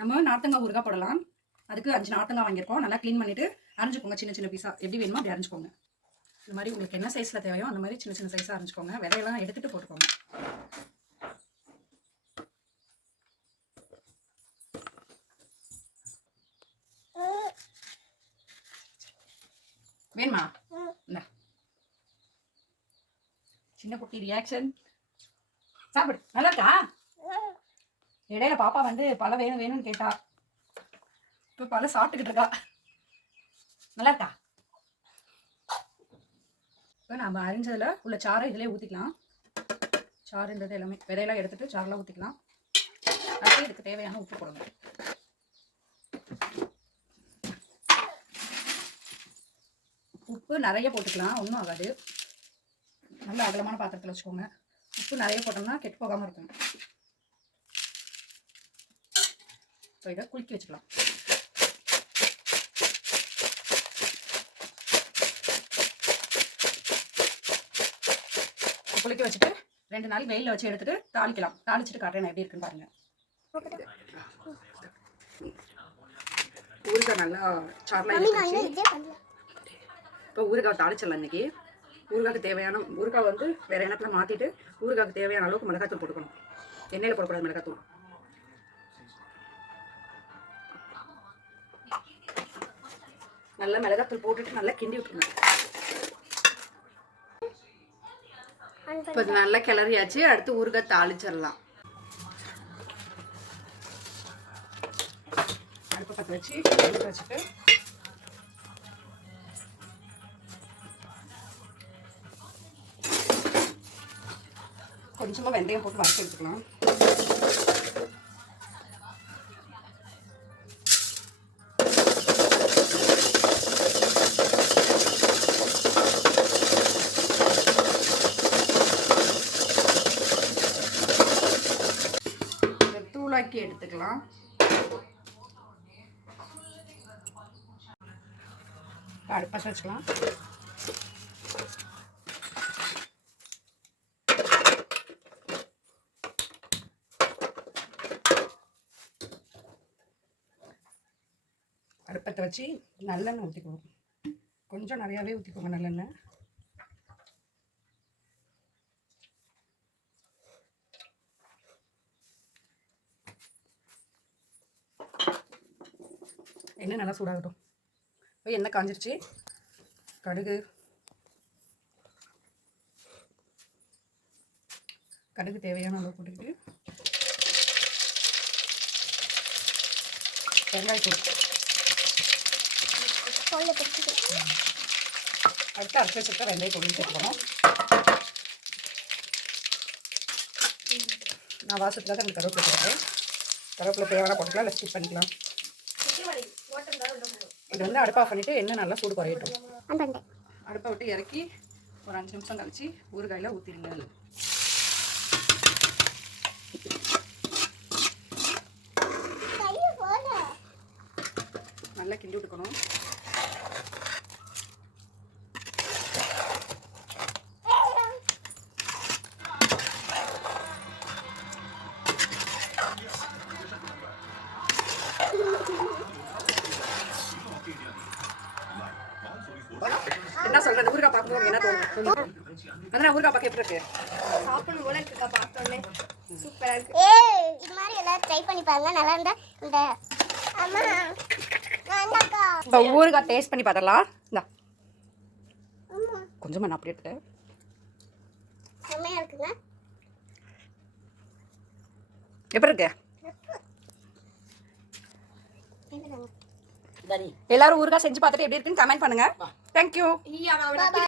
நம்ம நார்த்தங்காய் ஊறுகாய் போடலாம். அதுக்கு அஞ்சு நார்த்தங்காய் வாங்கியிருக்கோம். நல்லா க்ளீன் பண்ணிவிட்டு அரைஞ்சிக்கோங்க. சின்ன சின்ன பீஸாக எப்படி வேணுமோ அப்படி அரைஞ்சுக்கோங்க. இந்த மாதிரி உங்களுக்கு என்ன சைஸில் தேவையோ அந்த மாதிரி சின்ன சின்ன சைஸாக அரைஞ்சிக்கோங்க. விதையெல்லாம் எடுத்துகிட்டு போட்டுக்கோங்க. வேணுமா? இந்த. சின்ன குட்டி ரியாக்ஷன் சாப்பிடு. நல்லா இருக்கா? இடையில பாப்பா வந்து பழம் வேணும் வேணும்னு கேட்டா. இப்போ பழம் சாப்பிட்டுக்கிட்டு இருக்கா. நல்லா இருக்கா? இப்போ நம்ம அரிஞ்சதில் உள்ள சாறை இதிலே ஊற்றிக்கலாம் சாறுன்றது எல்லாமே. விதையெல்லாம் எடுத்துட்டு சாரெலாம் ஊற்றிக்கலாம் அதுக்கு இதுக்கு தேவையான உப்பு போடணும். உப்பு நிறைய போட்டுக்கலாம். ஒன்றும் ஆகாது. நல்ல அகலமான பாத்திரத்தில் வச்சுக்கோங்க. உப்பு நிறைய போட்டோம்னா கெட்டு போகாமல் இருக்கும் இப்போ இதை குலுக்கி வச்சுக்கலாம். குலுக்கி வச்சுட்டு ரெண்டு நாள் வெயிலில் வச்சு எடுத்துட்டு தாளிக்கலாம். தாளிச்சிட்டு காட்டுறேன் நான் எப்படி இருக்குன்னு பாருங்க. ஊறுகாய் நல்லா சார்லாம் இப்போ ஊறுகாய் தாளிச்சிடலாம் இன்னைக்கு. ஊறுகாய்க்கு தேவையான ஊறுகாய் வந்து வேற எண்ணத்தில் மாற்றிட்டு ஊறுகாய்க்கு தேவையான அளவுக்கு மிளகாத்தூள் போட்டுக்கணும். எண்ணெயில் போடக்கூடாது மிளகாத்தூள். நல்லா மிளகாத்தூள் போட்டுட்டு நல்லா கிண்டி விட்டுருணும் இப்போ அது நல்லா கிளறியாச்சு. அடுத்து ஊறுகாய் தாளிச்சிடலாம். அடுப்பு பற்ற வச்சு வச்சுட்டு கொஞ்சமாக வெந்தயம் போட்டு வறுத்து எடுத்துக்கலாம். இதை எடுத்துக்கலாம். அடுப்பை வச்சுக்கலாம் அடுப்பத்தை வச்சு நல்லெண்ணெய் ஊற்றிக்குவோம் கொஞ்சம் நிறையாவே ஊற்றிக்கோங்க நல்லெண்ணெய். எண்ணெய் நல்லா சூடாகட்டும். இப்போ எண்ணெய் காஞ்சிருச்சு. கடுகு. கடுகு தேவையான அளவு போட்டுக்கிட்டு வெங்காயத்தூள் அடுத்து அரைச்சி வச்சுருக்க வெந்தய பொடி சேர்த்துக்கணும். நான் வாசத்தில் தான் கருவேப்பிலை போடுறேன் கருவேப்பிலை தேவையான போட்டுக்கலாம் இல்லை ஸ்கிப் பண்ணிக்கலாம். இது வந்து அடுப்பை பண்ணிவிட்டு எண்ணெய் நல்லா சூடு குறையட்டும். அடுப்பை விட்டு இறக்கி ஒரு அஞ்சு நிமிஷம் கழித்து ஊறுகாயில் ஊற்றிடுங்க நல்லா கிண்டி விட்டுக்கணும். என்ன சொல்றது? ஊறுகாய் பார்க்கும்போது என்ன தோணும்? அதனால் ஊறுகாய் பார்க்க எப்படி இருக்கு? சாப்பிடணும் போல இருக்குக்கா பார்த்தோன்னே. சூப்பரா இருக்கு. ஏய் இது மாதிரி எல்லாரும் ட்ரை பண்ணி பாருங்க. நல்லா இருந்தா இந்த அம்மா வேண்டாக்கா இப்போ ஊறுகாய் டேஸ்ட் பண்ணி பார்த்தலாம் இந்தா. அம்மா கொஞ்சமாக நான் அப்படியே எடுத்துட்டேன். செம்மையா இருக்குங்க. எப்படி இருக்கு? எல்லாரும் ஊறுகாய் செஞ்சு பார்த்துட்டு எப்படி இருக்குன்னு கமெண்ட் பண்ணுங்க. Thank you. Yeah,